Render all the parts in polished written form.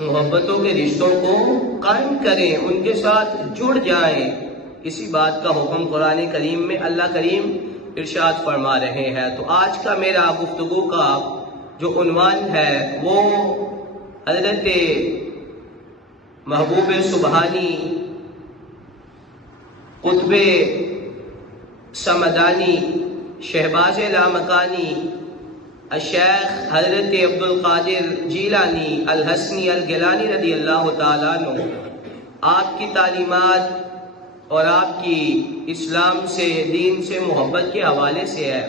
محبتوں کے رشتوں کو قائم کریں، ان کے ساتھ جڑ جائیں۔ اسی بات کا حکم قرآن کریم میں اللہ کریم ارشاد فرما رہے ہیں۔ تو آج کا میرا گفتگو کا جو عنوان ہے وہ حضرت محبوب سبحانی، قطب سمدانی، شہباز لامکانی، الشیخ حضرت عبد القادر جیلانی الحسنی الگیلانی رضی اللہ تعالیٰ عنہ، آپ کی تعلیمات اور آپ کی اسلام سے، دین سے محبت کے حوالے سے ہے۔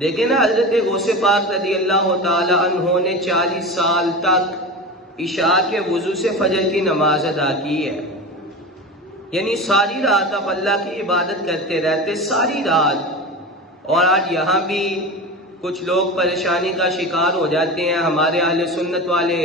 دیکھیں نا، حضرت غوث پاک رضی اللہ تعالیٰ عنہ نے 40 سال تک عشاء کے وضو سے فجر کی نماز ادا کی ہے، یعنی ساری رات آپ اللہ کی عبادت کرتے رہتے، ساری رات۔ اور آج یہاں بھی کچھ لوگ پریشانی کا شکار ہو جاتے ہیں، ہمارے اہل سنت والے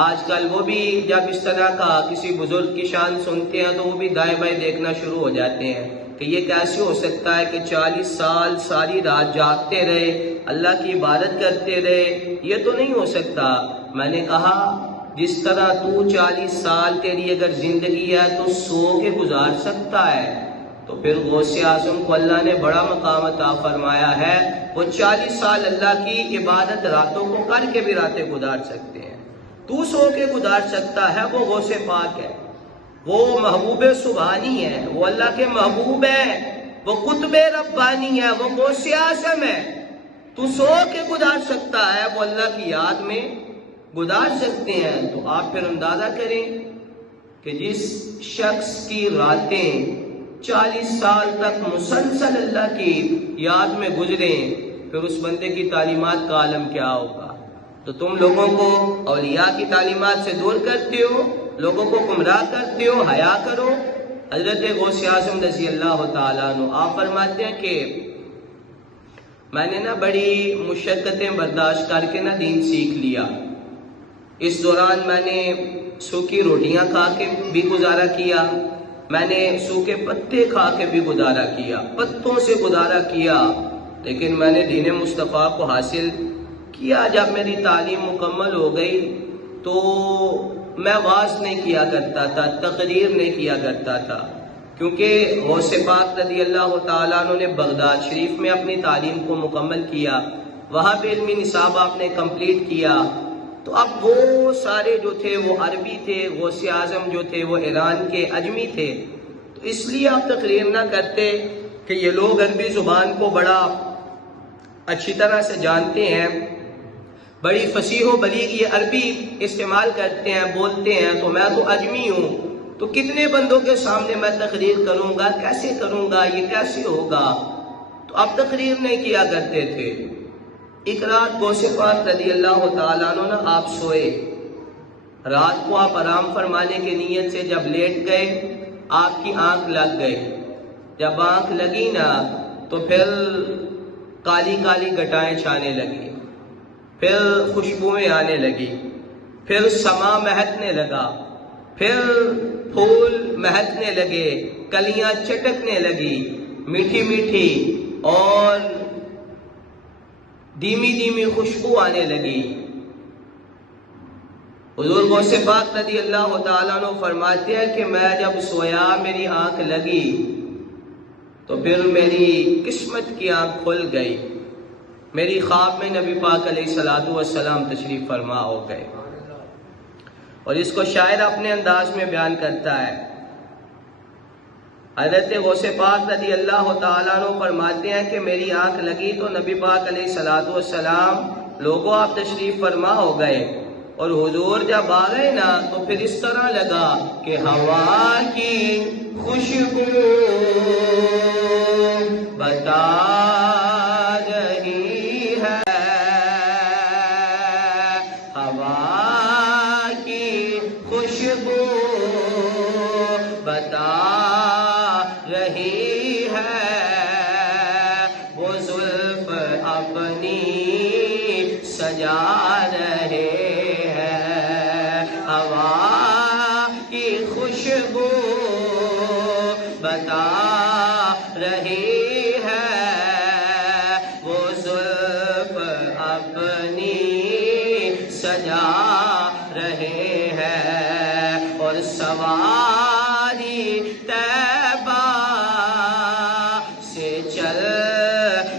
آج کل وہ بھی جب اس طرح کا کسی بزرگ کی شان سنتے ہیں تو وہ بھی دائیں بائیں دیکھنا شروع ہو جاتے ہیں کہ یہ کیسے ہو سکتا ہے کہ 40 سال ساری رات جاگتے رہے، اللہ کی عبادت کرتے رہے، یہ تو نہیں ہو سکتا۔ میں نے کہا جس طرح تو 40 سال تیری اگر زندگی ہے تو سو کے گزار سکتا ہے، تو پھر غوث اعظم کو اللہ نے بڑا مقام عطا فرمایا ہے، وہ 40 سال اللہ کی عبادت راتوں کو کر کے بھی راتیں گزار سکتے ہیں۔ تو سو کے گزار سکتا ہے، وہ غوث پاک ہے، وہ محبوب سبحانی ہے، وہ اللہ کے محبوب ہے، وہ قطب ربانی ہے، وہ غوث اعظم ہے۔ تو سو کے گزار سکتا ہے، وہ اللہ کی یاد میں گزار سکتے ہیں۔ تو آپ پھر اندازہ کریں کہ جس شخص کی راتیں 40 سال تک مسلسل اللہ کی یاد میں گزریں، پھر اس بندے کی تعلیمات کا عالم کیا ہوگا؟ تو تم لوگوں کو اولیاء کی تعلیمات سے دور کرتے ہو، لوگوں کو گمراہ کرتے ہو، حیا کرو۔ حضرت غوث اعظم رضی اللہ تعالیٰ عنہ آپ فرماتے ہیں کہ میں نے نا بڑی مشقتیں برداشت کر کے نا دین سیکھ لیا۔ اس دوران میں نے سوکھی روٹیاں کھا کے بھی گزارا کیا، میں نے سوکھے پتے کھا کے بھی گزارا کیا، پتوں سے گزارا کیا، لیکن میں نے دین مصطفیٰ کو حاصل کیا۔ جب میری تعلیم مکمل ہو گئی تو میں وعظ نہیں کیا کرتا تھا، تقریر نہیں کیا کرتا تھا، کیونکہ غوث پاک رضی اللہ تعالیٰ عنہ نے بغداد شریف میں اپنی تعلیم کو مکمل کیا، وہاں پہ علمی نصاب آپ نے کمپلیٹ کیا۔ تو اب وہ سارے جو تھے وہ عربی تھے، غوث اعظم جو تھے وہ ایران کے اجمی تھے، تو اس لیے آپ تقریر نہ کرتے کہ یہ لوگ عربی زبان کو بڑا اچھی طرح سے جانتے ہیں، بڑی فصیح و بلیغ یہ عربی استعمال کرتے ہیں، بولتے ہیں، تو میں تو اجمی ہوں، تو کتنے بندوں کے سامنے میں تقریر کروں گا، کیسے کروں گا، یہ کیسے ہوگا؟ تو اب تقریر نہیں کیا کرتے تھے۔ ایک رات غوث پاک رضی اللہ تعالیٰ عنہ آپ سوئے، رات کو آپ آرام فرمانے کی نیت سے جب لیٹ گئے، آپ کی آنکھ لگ گئی۔ جب آنکھ لگی نا تو پھر کالی کالی گٹائیں چھانے لگی، پھر خوشبوئیں آنے لگی، پھر سما مہکنے لگا، پھر پھول مہکنے لگے، کلیاں چٹکنے لگی، میٹھی میٹھی اور دھیمی دھیمی خوشبو آنے لگی۔ حضور غوث پاک رضی اللہ تعالیٰ عنہ فرماتے ہیں کہ میں جب سویا میری آنکھ لگی تو پھر میری قسمت کی آنکھ کھل گئی، میری خواب میں نبی پاک علیہ السلام تشریف فرما ہو گئے۔ اور اس کو شاعر اپنے انداز میں بیان کرتا ہے۔ حضرت غوث پاک رضی اللہ تعالیٰ عنہ فرماتے ہیں کہ میری آنکھ لگی تو نبی پاک علیہ السلام لوگوں آپ تشریف فرما ہو گئے، اور حضور جب آ گئے نا تو پھر اس طرح لگا کہ ہوا کی خوشبو بتا رہی ہے، ہوا کی خوشبو بتا رہی ہے، وہ زلف اپنی سجا رہے ہیں، ہوا کی خوشبو بتا رہی ہے، وہ زلف اپنی سجا رہے اور سواری طیبہ سے چل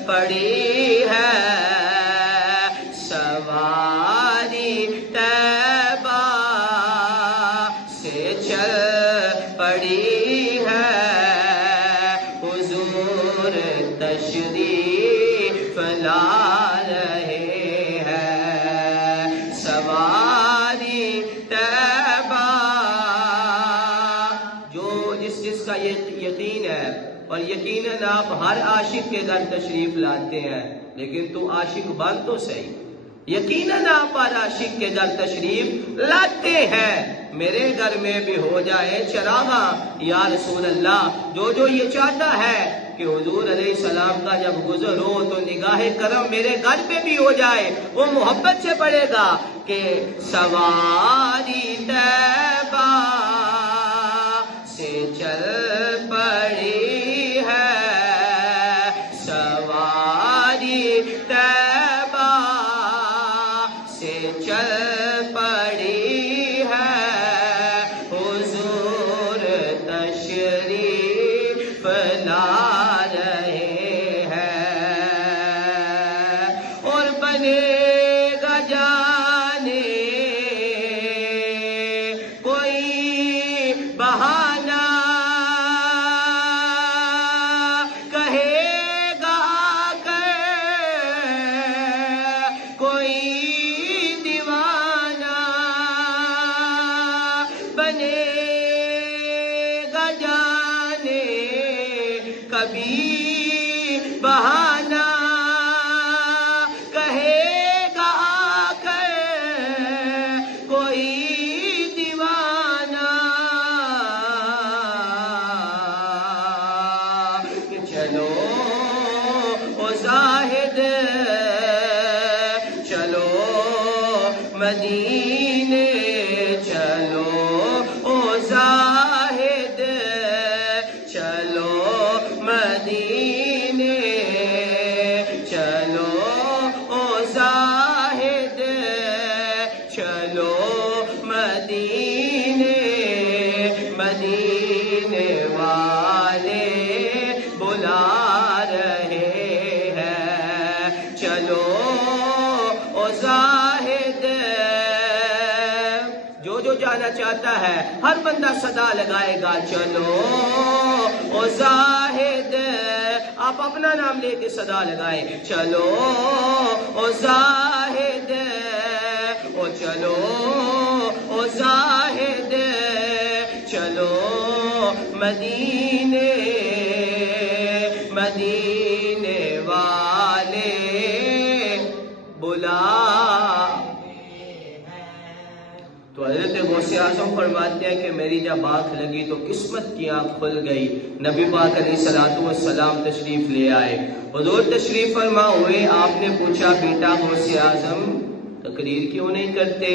پڑی ہے، سواری طیبہ سے چل پڑی ہے، حضور تشریف لا رہے ہیں، سواری طیبہ جس کا یقین ہے، اور یقیناً آپ ہر عاشق کے گھر تشریف لاتے ہیں، لیکن تو عاشق بن تو صحیح، یقیناً آپ ہر عاشق کے گھر تشریف لاتے ہیں، میرے گھر میں بھی ہو جائے چراغاں یا رسول اللہ، جو یہ چاہتا ہے کہ حضور علیہ السلام کا جب گزر ہو تو نگاہ کرم میرے گھر پہ بھی ہو جائے، وہ محبت سے پڑھے گا کہ سواری طیبہ سے چل پڑی ہے، سواری طیبہ سے چل پڑی ہے، حضور تشریف لا رہے ہیں، اور بنے گا جانے کوئی بہانہ، کہے گا کوئی دیوانہ، بنے گا جانے کبھی بہانہ، کہے گا کوئی دیوانہ، کہ چلو او زاہد چلو مدینے، چلو او زاہد چلو مدینے، چلو او زاہد چلو مدینے، مدینے والے بلا رہے ہیں، چلو او زاہد، جو جانا چاہتا ہے ہر بندہ صدا لگائے گا، چلو او زاہد، آپ اپنا نام لے کے صدا لگائیں، چلو او زاہد، او چلو او زاہد چلو مدینے، مدینے والے بلا۔ تو حضرت غوث اعظم فرماتے ہیں کہ میری جب آنکھ لگی تو قسمت کی آنکھ کھل گئی، نبی پاک علیہ السلام تشریف لے آئے، حضور تشریف فرما ہوئے، آپ نے پوچھا بیٹا غوث اعظم تقریر کیوں نہیں کرتے؟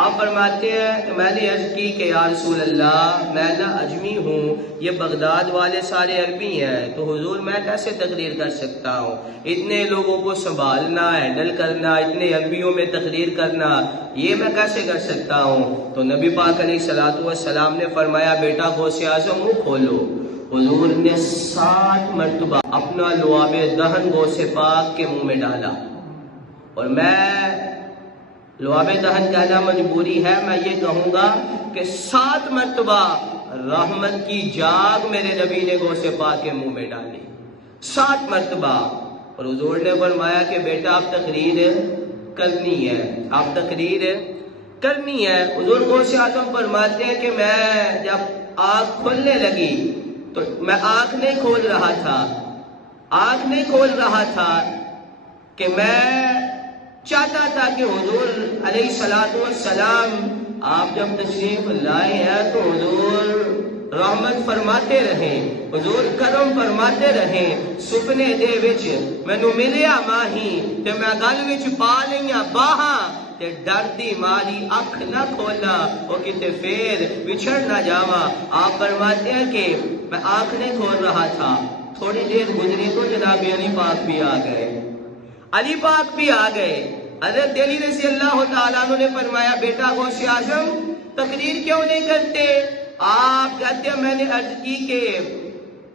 آپ فرماتے ہیں کہ میں نے عرض کی کہ یا رسول اللہ میں نہ اجمی ہوں، یہ بغداد والے سارے عربی ہیں، تو حضور میں کیسے تقریر کر سکتا ہوں؟ اتنے لوگوں کو سنبھالنا، ہینڈل کرنا، اتنے عربیوں میں تقریر کرنا، یہ میں کیسے کر سکتا ہوں؟ تو نبی پاک علیہ السلام نے فرمایا بیٹا غوث اعظم منہ کھولو۔ حضور نے 7 مرتبہ اپنا لعاب دہن غوث پاک کے منہ میں ڈالا، اور میں لعاب دہن کہنا مجبوری ہے، میں یہ کہوں گا کہ 7 مرتبہ رحمت کی جاگ میرے نبی نے غوث پاک کے منہ میں ڈالی، 7 مرتبہ۔ اور حضور نے فرمایا کہ بیٹا آپ تقریر کرنی ہے، آپ تقریر کرنی ہے۔ حضور غوث اعظم فرماتے ہیں کہ میں جب آنکھ کھلنے لگی تو میں آنکھ نہیں کھول رہا تھا کہ میں چاہتا تھا کہ حضور علیہ السلام آپ جب تشریف لائے ہیں تو حضور رحمت فرماتے رہیں، حضور کرم فرماتے رہیں، سپنے دے وچ مینوں ملیا ماہی تے میں گل وچ پا لئیاں باہاں تے ڈر دی ماری اکھ نہ کھولا او کتے پھر بچھڑ نہ جاواں۔ آپ فرماتے ہیں کہ میں آنکھ نہیں کھول رہا تھا، تھوڑی دیر گزری تو جناب علی پاک بھی آ گئے، حضرت علی رضی اللہ تعالیٰ عنہ نے فرمایا بیٹا غوث اعظم تقریر کیوں نہیں کرتے؟ آپ کہتے ہیں میں نے عرض کی کہ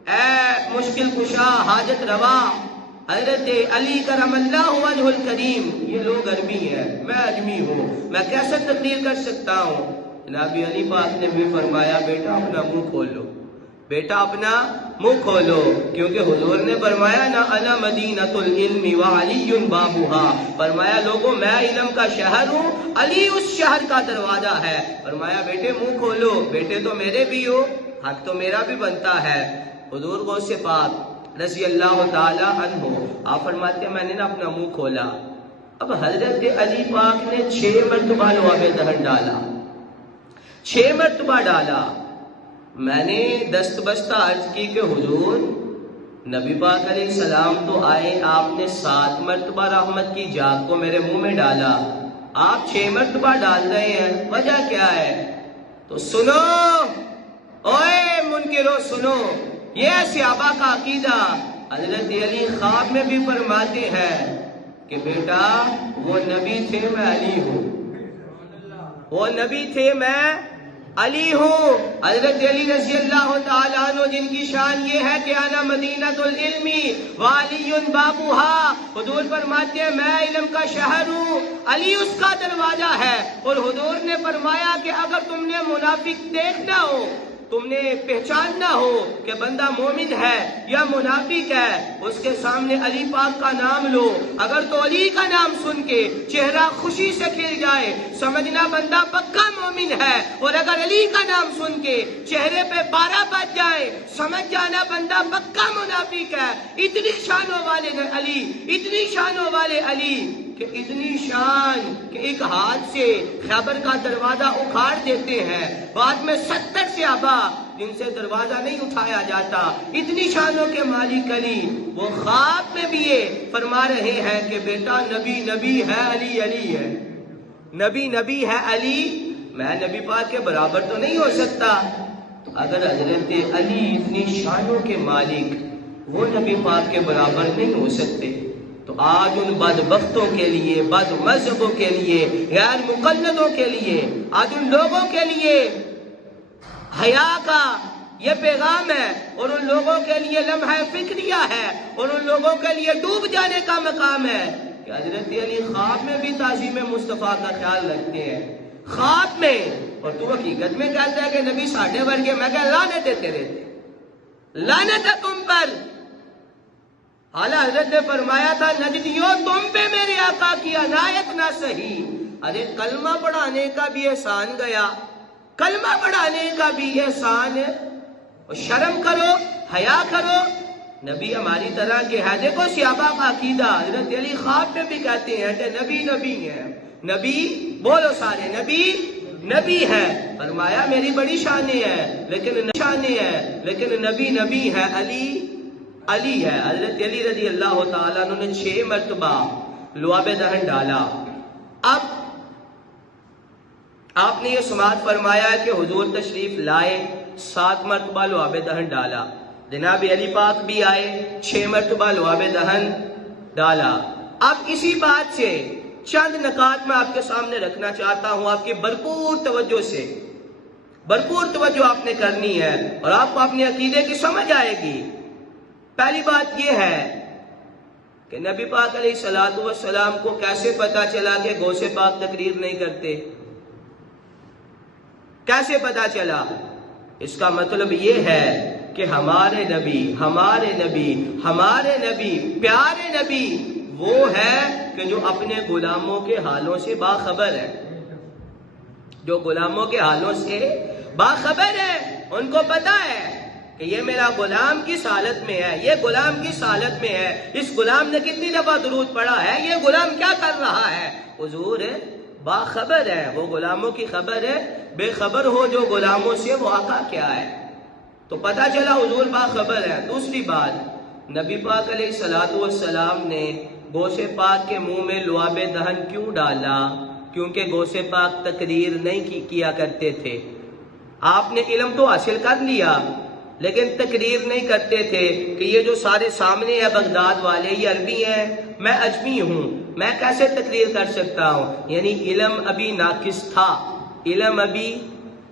اے مشکل کشا حاجت روا حضرت علی کرم اللہ وجہ الکریم، یہ لوگ عربی ہیں، میں اجمی ہوں، میں کیسے تقریر کر سکتا ہوں؟ جناب علی پاک نے بھی فرمایا بیٹا اپنا منہ کھولو، بیٹا اپنا منہ کھولو، کیونکہ حضور نے فرمایا نا انا مدینۃ العلم وعلی بابھا، فرمایا لوگوں میں علم کا شہر ہوں، علی اس شہر کا دروازہ ہے۔ فرمایا بیٹے منہ کھولو، بیٹے تو میرے بھی ہو، حق تو میرا بھی بنتا ہے۔ حضور غوث پاک رضی اللہ تعالی عنہ آپ فرماتے ہیں میں نے نا اپنا منہ کھولا، اب حضرت علی پاک نے 6 مرتبہ لعاب دہن ڈالا، 6 مرتبہ ڈالا۔ میں نے دست بستہ عرض کی کہ حضور نبی پاک علیہ السلام تو آئے، آپ نے 7 مرتبہ رحمت کی جاگ کو میرے منہ میں ڈالا، آپ 6 مرتبہ ڈال رہے ہیں، وجہ کیا ہے؟ تو سنو اوے منکرو سنو، یہ صحابہ کا عقیدہ حضرت علی خواب میں بھی فرماتے ہیں کہ بیٹا وہ نبی تھے میں علی ہوں، وہ نبی تھے میں علی ہوں۔ حضرت علی رضی اللہ تعالیٰ عنہ جن کی شان یہ ہے کہ انا مدینۃ العلم وعلی بابھا، حضور فرماتے ہیں میں علم کا شہر ہوں، علی اس کا دروازہ ہے۔ اور حضور نے فرمایا کہ اگر تم نے منافق دیکھنا ہو، تم نے پہچاننا ہو کہ بندہ مومن ہے یا منافق ہے، اس کے سامنے علی پاک کا نام لو، اگر تو علی کا نام سن کے چہرہ خوشی سے کھل جائے سمجھنا بندہ پکا مومن ہے، اور اگر علی کا نام سن کے چہرے پہ 12 بج جائے سمجھ جانا بندہ پکا منافق ہے۔ اتنی شانوں والے علی، اتنی شانوں والے علی کہ اتنی شان کہ ایک ہاتھ سے خیبر کا دروازہ اکھاڑ دیتے ہیں، بعد میں 70 صحابہ جن سے دروازہ نہیں اٹھایا جاتا، اتنی شانوں کے مالک علی، وہ خواب میں بھی یہ فرما رہے ہیں کہ بیٹا نبی نبی ہے علی علی ہے، نبی نبی ہے علی، میں نبی پاک کے برابر تو نہیں ہو سکتا۔ تو اگر حضرت علی اتنی شانوں کے مالک وہ نبی پاک کے برابر نہیں ہو سکتے، تو آج ان بدبختوں کے لیے، بد مذہبوں کے لیے، غیر مقلدوں کے لیے، آج ان لوگوں کے لیے حیا کا یہ پیغام ہے، اور ان لوگوں کے لیے لمحہ فکریہ ہے، اور ان لوگوں کے لیے ڈوب جانے کا مقام ہے کہ حضرت علی خواب میں بھی تعظیم مصطفیٰ کا خیال رکھتے ہیں، خواب میں، اور تو حقیقت میں کہتا ہے کہ نبی ساڑھے ورگے، میں کہ لعنت دیتے رہتے، لعنت ہے تم پر۔ اعلیٰ حضرت نے فرمایا تھا نجدیوں تم پہ میرے آقا کی عنایت نہ سہی۔ ارے کلمہ پڑھانے کا بھی احسان گیا، کلمہ پڑھانے کا بھی احسان ہے، اور شرم کرو، حیا کرو، نبی ہماری طرح کے ہے۔ دیکھو صحابہ کا عقیدہ، حضرت علی خواب میں بھی کہتے ہیں کہ نبی نبی ہے، نبی بولو سارے نبی نبی ہے، فرمایا میری بڑی شانیں ہیں لیکن نبی نبی ہے، علی علی ہے۔ حضرت علی رضی اللہ تعالیٰ عنہ نے 6 مرتبہ لعاب دہن ڈالا۔ اب آپ نے یہ سماعت فرمایا کہ حضور تشریف لائے، 7 مرتبہ لعاب دہن ڈالا، جناب علی پاک بھی آئے، 6 مرتبہ لعاب دہن ڈالا۔ اب اسی بات سے چند نکات میں آپ کے سامنے رکھنا چاہتا ہوں، آپ کی بھرپور توجہ سے، بھرپور توجہ آپ نے کرنی ہے اور آپ کو اپنے عقیدے کی سمجھ آئے گی۔ پہلی بات یہ ہے کہ نبی پاک علیہ الصلوۃ والسلام کو کیسے پتا چلا کہ غوث پاک تقریر نہیں کرتے؟ کیسے پتا چلا؟ اس کا مطلب یہ ہے کہ ہمارے نبی پیارے نبی وہ ہے کہ جو اپنے غلاموں کے حالوں سے باخبر ہے، جو غلاموں کے حالوں سے باخبر ہے، ان کو پتا ہے کہ یہ میرا غلام کس حالت میں ہے، یہ غلام کس حالت میں ہے، اس غلام نے کتنی دفعہ درود پڑھا ہے، یہ غلام کیا کر رہا ہے۔ حضور باخبر ہے، وہ غلاموں کی خبر ہے، بے خبر ہو جو غلاموں سے وہ آقا کیا ہے، تو پتا چلا حضور باخبر ہے۔ دوسری بات، نبی پاک علیہ الصلوۃ والسلام نے غوث پاک کے منہ میں لعاب دہن کیوں ڈالا؟ کیونکہ غوث پاک تقریر نہیں کیا کرتے تھے۔ آپ نے علم تو حاصل کر لیا لیکن تقریر نہیں کرتے تھے کہ یہ جو سارے سامنے ہے بغداد والے یہ عربی ہیں، میں اجمی ہوں، میں کیسے تقریر کر سکتا ہوں؟ یعنی علم ابھی ناقص تھا، علم ابھی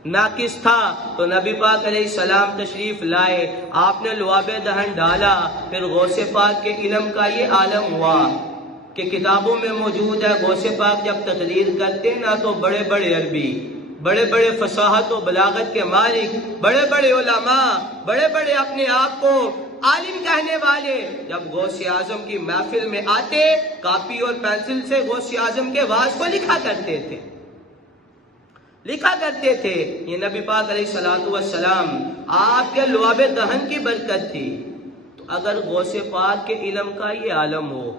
ناقص تھا۔ تو نبی پاک علیہ السلام تشریف لائے، آپ نے لعاب دہن ڈالا، پھر غوث پاک کے علم کا یہ عالم ہوا کہ کتابوں میں موجود ہے، غوث پاک جب تقریر کرتے نا تو بڑے بڑے عربی، بڑے بڑے فصاحت و بلاغت کے مالک، بڑے بڑے علماء، بڑے بڑے اپنے آپ کو عالم کہنے والے جب غوث اعظم کی محفل میں آتے، کاپی اور پینسل سے غوث اعظم کے واعظ کو لکھا کرتے تھے، لکھا کرتے تھے۔ یہ نبی پاک علیہ السلام آپ کے لعاب دہن کی برکت تھی۔ تو اگر غوث پاک کے علم کا یہ عالم ہو،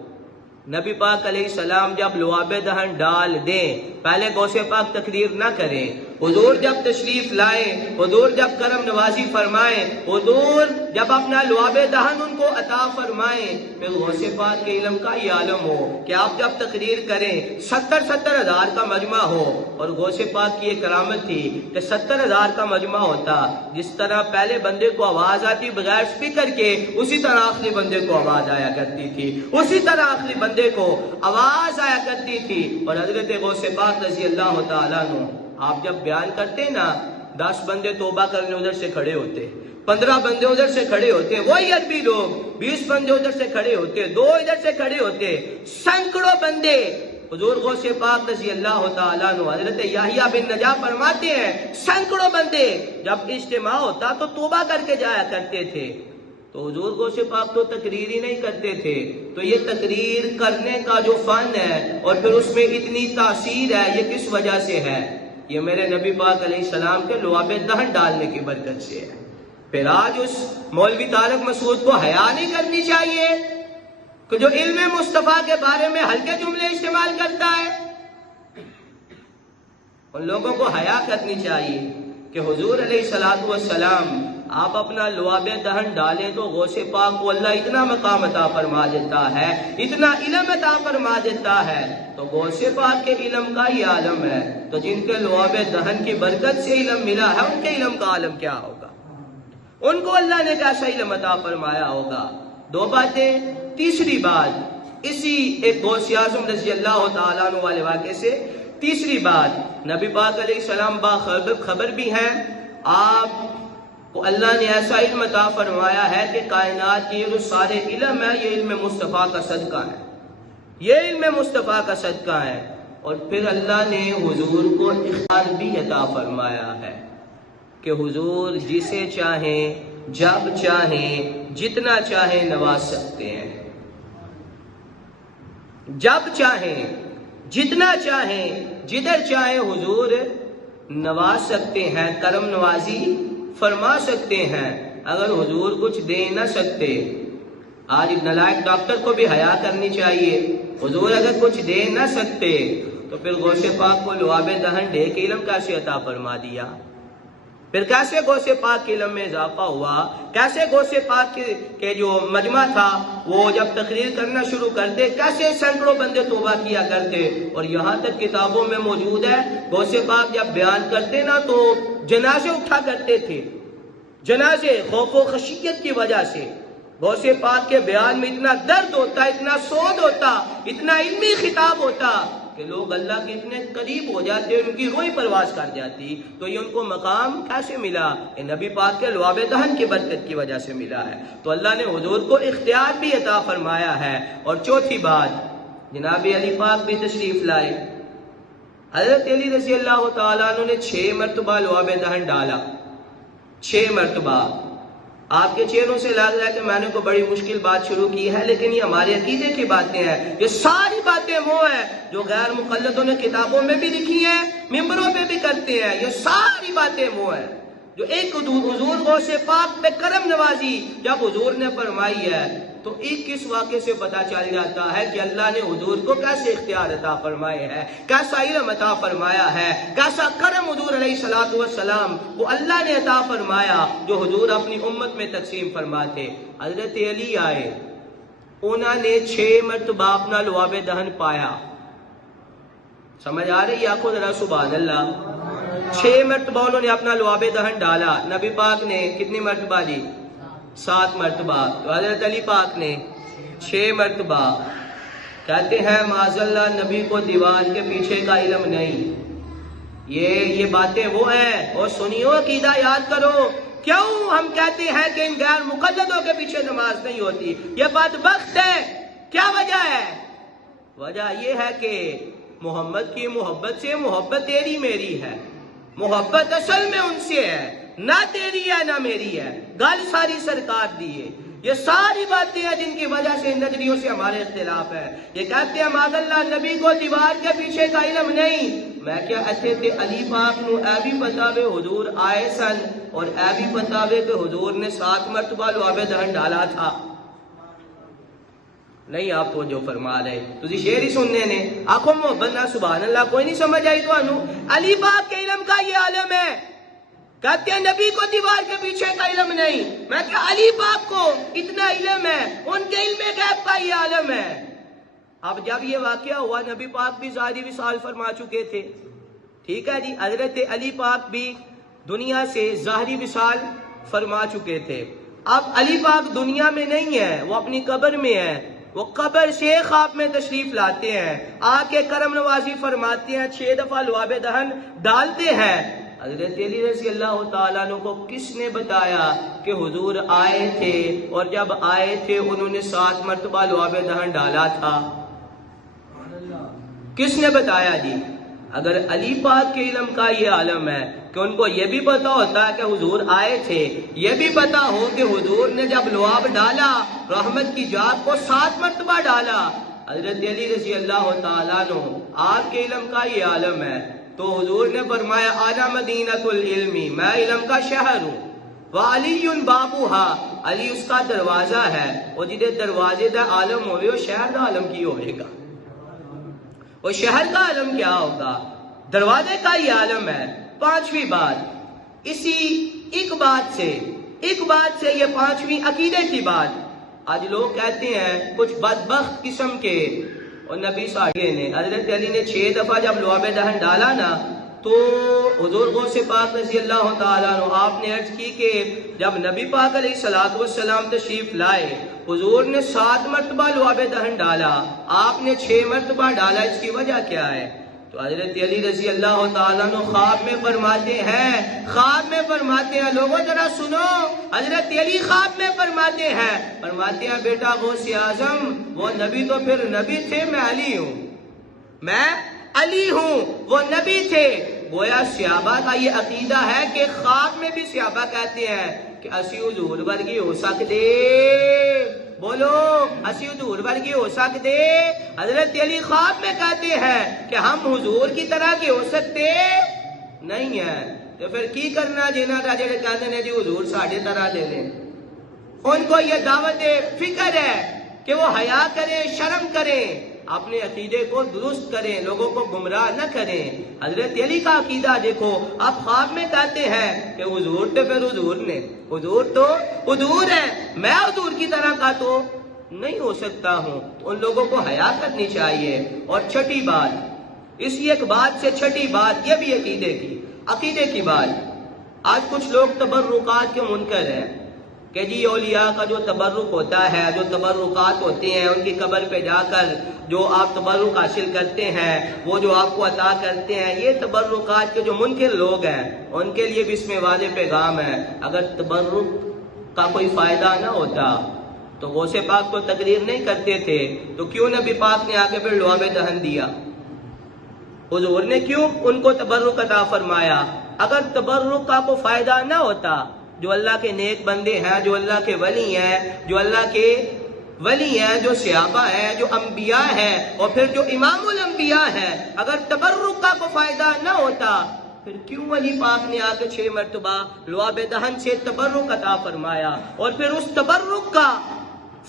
نبی پاک علیہ السلام جب لعاب دہن ڈال دیں، پہلے غوث پاک تقریر نہ کریں، حضور جب تشریف لائیں، حضور جب کرم نوازی فرمائیں، حضور جب اپنا لعاب دہن ان کو عطا فرمائیں، پھر غوث پاک کے علم کا یہ عالم ہو کہ آپ جب تقریر کریں 70,000 کا مجمع ہو، اور غوث پاک کی یہ کرامت تھی کہ 70,000 کا مجمع ہوتا، جس طرح پہلے بندے کو آواز آتی بغیر سپیکر کے، اسی طرح آخری بندے کو آواز آیا کرتی تھی، اسی طرح آخری بندے کو آواز آیا کرتی تھی۔ اور حضرت غوث پاک رضی اللہ تعالیٰ عنہ آپ جب بیان کرتے نا، 10 بندے توبہ کرنے ادھر سے کھڑے ہوتے، 15 بندے ادھر سے کھڑے ہوتے، وہی عربی لوگ 20 بندے ادھر سے کھڑے ہوتے، 2 ادھر سے کھڑے ہوتے، سینکڑوں بندے۔ حضور غوث پاک رضی اللہ تعالیٰ عنہ حضرت یحییٰ بن نجاح فرماتے ہیں، سینکڑوں بندے جب اجتماع ہوتا تو توبہ کر کے جایا کرتے تھے۔ تو حضور غوث پاک تو تقریر ہی نہیں کرتے تھے۔ تو یہ تقریر کرنے کا جو فن ہے اور پھر اس میں اتنی تاثیر ہے، یہ کس وجہ سے ہے؟ یہ میرے نبی پاک علیہ السلام کے لعاب دہن ڈالنے کی برکت سے ہے۔ پھر آج اس مولوی طارق مسعود کو حیا نہیں کرنی چاہیے کہ جو علم مصطفیٰ کے بارے میں ہلکے جملے استعمال کرتا ہے؟ ان لوگوں کو حیا کرنی چاہیے کہ حضور علیہ السلام آپ اپنا لعاب دہن ڈالیں تو غوث پاک کو اللہ اتنا مقام عطا فرما دیتا ہے، اتنا علم عطا فرما دیتا ہے۔ تو غوث پاک کے علم کا یہ عالم ہے، تو جن کے لعاب دہن کی برکت سے علم ملا ہے، ان کے علم کا عالم کیا ہوگا؟ ان کو اللہ نے کیسا علم عطا فرمایا ہوگا؟ 2 باتیں۔ تیسری بات، اسی ایک غوث اعظم رضی اللہ تعالیٰ عنہ والے واقعے سے تیسری بات، نبی پاک علیہ السلام باخبر بھی ہیں، آپ کو اللہ نے ایسا علم عطا فرمایا ہے کہ کائنات کی جو سارے علم ہے، یہ علم مصطفیٰ کا صدقہ ہے، یہ علم مصطفیٰ کا صدقہ ہے۔ اور پھر اللہ نے حضور کو اختیار بھی عطا فرمایا ہے کہ حضور جسے چاہیں، جب چاہیں، جتنا چاہیں نواز سکتے ہیں، جب چاہیں، جتنا چاہیں، جدھر چاہیں حضور نواز سکتے ہیں، کرم نوازی فرما سکتے ہیں۔ اگر حضور کچھ دے نہ سکتے، آج نالائق ڈاکٹر کو بھی حیا کرنی چاہیے، حضور اگر کچھ دے نہ سکتے تو پھر غوث پاک کو لعاب دہن ڈے کے علم کیسے عطا فرما دیا؟ پھر کیسے غوث پاک کے علم میں اضافہ ہوا؟ کیسے غوث پاک کے جو مجمع تھا وہ جب تقریر کرنا شروع کرتے، کیسے سینکڑوں بندے توبہ کیا کرتے؟ اور یہاں تک کتابوں میں موجود ہے، غوث پاک جب بیان کرتے نا تو جنازے اٹھا کرتے تھے، جنازے، خوف و خشیت کی وجہ سے۔ غوث پاک کے بیان میں اتنا درد ہوتا، اتنا سود ہوتا، اتنا علمی خطاب ہوتا کہ لوگ اللہ کے اتنے قریب ہو جاتے، ان کی روح پرواز کر جاتی۔ تو یہ ان کو مقام کیسے ملا؟ یہ نبی پاک کے لعاب دہن کی برکت کی وجہ سے ملا ہے۔ تو اللہ نے حضور کو اختیار بھی عطا فرمایا ہے۔ اور چوتھی بات، جناب علی پاک بھی تشریف لائے، حضرت علی رضی اللہ تعالیٰ عنہ نے 6 مرتبہ لعاب دہن ڈالا، 6 مرتبہ۔ آپ کے چہروں سے لگ رہا ہے کہ میں نے کوئی بڑی مشکل بات شروع کی ہے، لیکن یہ ہمارے عقیدے کی باتیں ہیں، یہ ساری باتیں وہ ہیں جو غیر مقلدوں نے کتابوں میں بھی لکھی ہیں، ممبروں پہ بھی کرتے ہیں، یہ ساری باتیں وہ ہیں جو ایک حضور غوث پاک پہ کرم نوازی جب حضور نے فرمائی ہے تو 21 واقعے سے پتہ چل جاتا ہے کہ اللہ نے حضور کو کیسے اختیار عطا فرمائے ہے، کیسا علم عطا فرمایا ہے، کیسا کرم حضور علیہ السلام کو اللہ نے عطا فرمایا جو حضور اپنی امت میں تقسیم فرماتے۔ حضرت علی آئے، انہوں نے 6 مرتبہ اپنا لعاب دہن پایا۔ سمجھ آ رہی ہے؟ آنکھوں ذرا سبحان اللہ۔ 6 مرتبہ انہوں نے اپنا لعاب دہن ڈالا۔ نبی پاک نے کتنی مرتبہ دی؟ 7 مرتبہ۔ تو حضرت علی پاک نے 6 مرتبہ۔ کہتے ہیں معاذ اللہ نبی کو دیوار کے پیچھے کا علم نہیں. یہ باتیں وہ ہیں. اور سنیو عقیدہ یاد کرو. کیوں ہم کہتے ہیں کہ ان غیر مقلدوں کے پیچھے نماز نہیں ہوتی؟ یہ بدبخت ہے. کیا وجہ ہے؟ وجہ یہ ہے کہ محمد کی محبت سے محبت تیری میری ہے. محبت اصل میں ان سے ہے، نہ تیری ہے نہ میری ہے. گل ساری سرکار دی ہے. یہ ساری باتیں ہیں جن کی وجہ سے نظریوں سے ہمارے اختلاف ہے. یہ کہتے ہیں معاذ اللہ نبی کو دیوار کے پیچھے کا علم نہیں. میں کیا ایسے تھے علی پاک نو اے بھی بتاوے حضور آئے سن اور اے بھی بتاوے کہ حضور نے 7 مرتبہ لعاب دہن ڈالا تھا. نہیں آپ تو جو فرما رہے تسی شعر ہی سننے نے. آنکھوں محبت نہ سبحان اللہ کوئی نہیں سمجھ آئی تو انو علی پاک کے علم کا یہ عالم ہے. کہتے ہیں نبی کو دیوار کے پیچھے کا علم نہیں. میں کہ علی پاک کو اتنا علم ہے، ان کے علم غیب کا یہ عالم ہے. اب جب یہ واقعہ ہوا نبی پاک بھی ظاہری وصال فرما چکے تھے. ٹھیک ہے جی، حضرت علی پاک بھی دنیا سے ظاہری وصال فرما چکے تھے. اب علی پاک دنیا میں نہیں ہے، وہ اپنی قبر میں ہے. وہ قبر سے خواب میں تشریف لاتے ہیں، آ کے کرم نوازی فرماتے ہیں، 6 دفعہ لعاب دہن ڈالتے ہیں. حضرت علی رضی اللہ تعالیٰ عنہ کو کس نے بتایا کہ حضور آئے تھے اور جب آئے تھے انہوں نے 7 مرتبہ لعاب دہن ڈالا تھا؟ کس نے بتایا جی؟ اگر علی پاک کے علم کا یہ عالم ہے کہ ان کو یہ بھی پتا ہوتا ہے کہ حضور آئے تھے، یہ بھی پتا ہو کہ حضور نے جب لعاب ڈالا رحمت کی جات کو 7 مرتبہ ڈالا. حضرت علی رضی اللہ تعالیٰ عنہ آپ کے علم کا یہ عالم ہے تو حضور نے فرمایا انا مدینۃ العلم، میں علم کا شہر ہوں. وعلی بابوہا، علی اس کا دروازہ ہے. اور جدے دروازے دا عالم ہوئے وہ شہر دا عالم کی ہوئے گا. وہ شہر کا عالم کیا ہوگا؟ دروازے کا یہ عالم ہے. 5ویں بات، اسی ایک بات سے یہ 5ویں عقیدے کی بات. آج لوگ کہتے ہیں کچھ بدبخت قسم کے اور نبی صاحب نے حضرت علی نے 6 دفعہ جب لعاب دہن ڈالا نا تو حضور غوث پاک رضی اللہ تعالیٰ عنہ آپ نے عرض کی کہ جب نبی پاک علیہ السلام تشریف لائے حضور نے 7 مرتبہ لعاب دہن ڈالا، آپ نے 6 مرتبہ ڈالا، اس کی وجہ کیا ہے؟ تو حضرت علی رضی اللہ تعالیٰ عنہ خواب میں فرماتے ہیں لوگوں ذرا سنو. حضرت علی خواب میں فرماتے ہیں بیٹا غوث اعظم وہ نبی تو پھر نبی تھے، میں علی ہوں، وہ نبی تھے. گویا صحابہ کا یہ عقیدہ ہے کہ خواب میں بھی صحابہ کہتے ہیں کہ اسی حضور ورگی ہو سکتے. بولو اسی حضور ورگی ہو سکتے. حضرت علی خواب میں کہتے ہیں کہ ہم حضور کی طرح کے ہو سکتے نہیں ہیں. تو پھر کی کرنا جنہاں کا جڑے کہتے ہیں جی حضور ساڑھے طرح دے لیں. ان کو یہ دعوت فکر ہے کہ وہ حیا کریں، شرم کریں، اپنے عقیدے کو درست کریں، لوگوں کو گمراہ نہ کریں. حضرت علی کا عقیدہ دیکھو. آپ خواب میں کہتے ہیں کہ حضور تو پھر حضور تو حضور ہے، میں حضور کی طرح کا تو نہیں ہو سکتا ہوں. ان لوگوں کو حیا کرنی چاہیے. اور چھٹی بات، اسی ایک بات سے چھٹی بات یہ بھی عقیدے کی بات. آج کچھ لوگ تبرکات کے منکر ہیں کہ جی اولیاء کا جو تبرک ہوتا ہے، جو تبرکات ہوتے ہیں ان کی قبر پہ جا کر جو آپ تبرک حاصل کرتے ہیں، وہ جو آپ کو عطا کرتے ہیں، یہ تبرکات کے جو منکر لوگ ہیں ان کے لیے بھی اس میں واضح پیغام ہے. اگر تبرک کا کوئی فائدہ نہ ہوتا تو غوث پاک تو تقریر نہیں کرتے تھے، تو کیوں نبی پاک نے آگے پھر لعاب دہن دیا؟ حضور نے کیوں ان کو تبرک عطا فرمایا؟ اگر تبرک کا کوئی فائدہ نہ ہوتا، جو اللہ کے نیک بندے ہیں، جو اللہ کے ولی ہیں، جو صحابہ ہیں، جو انبیاء ہیں اور پھر جو امام الانبیاء ہیں، اگر تبرک کا کوئی فائدہ نہ ہوتا پھر کیوں علی پاک نے آ کے 6 مرتبہ لعاب دہن سے تبرک عطا فرمایا؟ اور پھر اس تبرک کا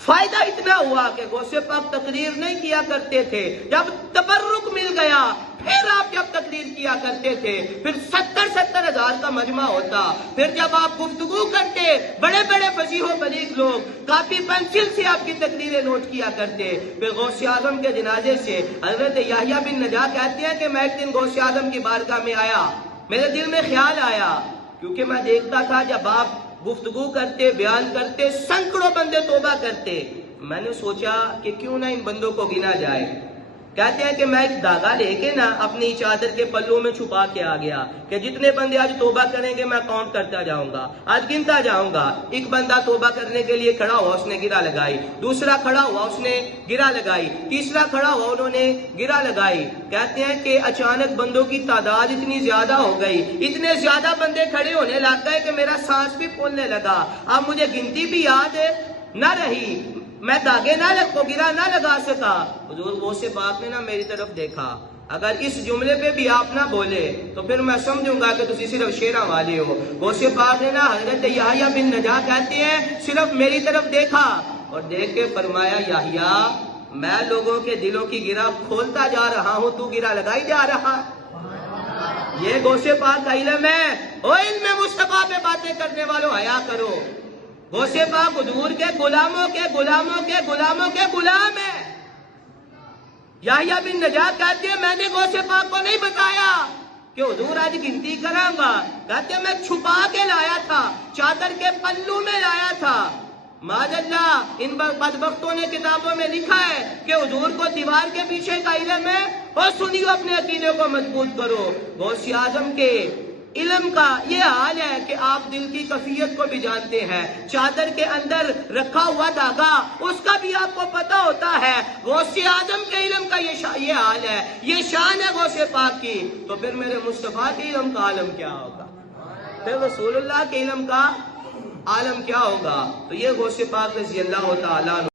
فائدہ اتنا ہوا کہ غوث پاک تقریر نہیں کیا کرتے تھے. جب تبرک مل گیا پھر آپ جب تقریر کیا کرتے تھے، پھر 70 ہزار کا مجمع ہوتا. پھر جب آپ گفتگو کرتے بڑے بڑے فصیح و بلیغ لوگ کاپی پنسل سے آپ کی تقریریں نوٹ کیا کرتے. پھر غوث اعظم کے جنازے سے حضرت یحییٰ بن نجاح کہتے ہیں کہ میں ایک دن غوث اعظم کی بارگاہ میں آیا، میرے دل میں خیال آیا کیونکہ میں دیکھتا تھا جب آپ گفتگو کرتے، بیان کرتے، سینکڑوں بندے توبہ کرتے، میں نے سوچا کہ کیوں نہ ان بندوں کو گنا جائے. کہتے ہیں کہ میں ایک دھاگا لے کے نا اپنی چادر کے پلوں میں چھپا کے آ گیا کہ جتنے بندے آج توبہ کریں گے میں کاؤنٹ کرتا جاؤں گا, آج گنتا جاؤں گا. ایک بندہ توبہ کرنے کے لیے کھڑا ہوا, اس نے گرا لگائی. دوسرا کھڑا ہوا, اس نے گرا لگائی. تیسرا کھڑا ہوا, انہوں نے گرا لگائی. کہتے ہیں کہ اچانک بندوں کی تعداد اتنی زیادہ ہو گئی, اتنے زیادہ بندے کھڑے ہونے لگ گئے کہ میرا سانس بھی پھولنے لگا. اب مجھے گنتی بھی یاد نہ رہی, میں دھاگے کو گرا نہ لگا سکا. حضور غوث پاک نے نا میری طرف دیکھا. اگر اس جملے پہ بھی آپ نہ بولے تو پھر میں سمجھوں گا کہ تسی صرف شیراں والے ہو. غوث پاک نے نا حضرت یحییٰ بن نجاح کہتے ہیں صرف میری طرف دیکھا اور دیکھ کے فرمایا, یحییٰ میں لوگوں کے دلوں کی گرا کھولتا جا رہا ہوں, تو گرا لگائی جا رہا. یہ غوث پاک کا علم ہے. او علم مصطفیٰ پہ باتیں کرنے والوں حیا کرو. غوث پاک حضور کے غلاموں کے غلاموں کے غلاموں کے غلام ہے. یحییٰ بن نجاح کہتے ہیں میں نے غوث پاک کو نہیں بتایا کہ حضور آج گنتی کراں گا. کہتے ہیں میں چھپا کے لایا تھا, چادر کے پلوں میں لایا تھا. معاذ اللہ ان بدبختوں نے کتابوں میں لکھا ہے کہ حضور کو دیوار کے پیچھے کا علم ہے, اور سنیو اپنے عقیدے کو مضبوط کرو. غوث اعظم کے علم کا یہ حال ہے کہ آپ دل کی کیفیت کو بھی جانتے ہیں. چادر کے اندر رکھا ہوا دھاگا اس کا بھی آپ کو پتا ہوتا ہے. غوث اعظم کے علم کا یہ حال ہے, یہ شان ہے غوث پاک کی. تو پھر میرے مصطفیٰ کے علم کا عالم کیا ہوگا, پھر رسول اللہ کے علم کا عالم کیا ہوگا. تو یہ غوث پاک رضی اللہ تعالیٰ عنہ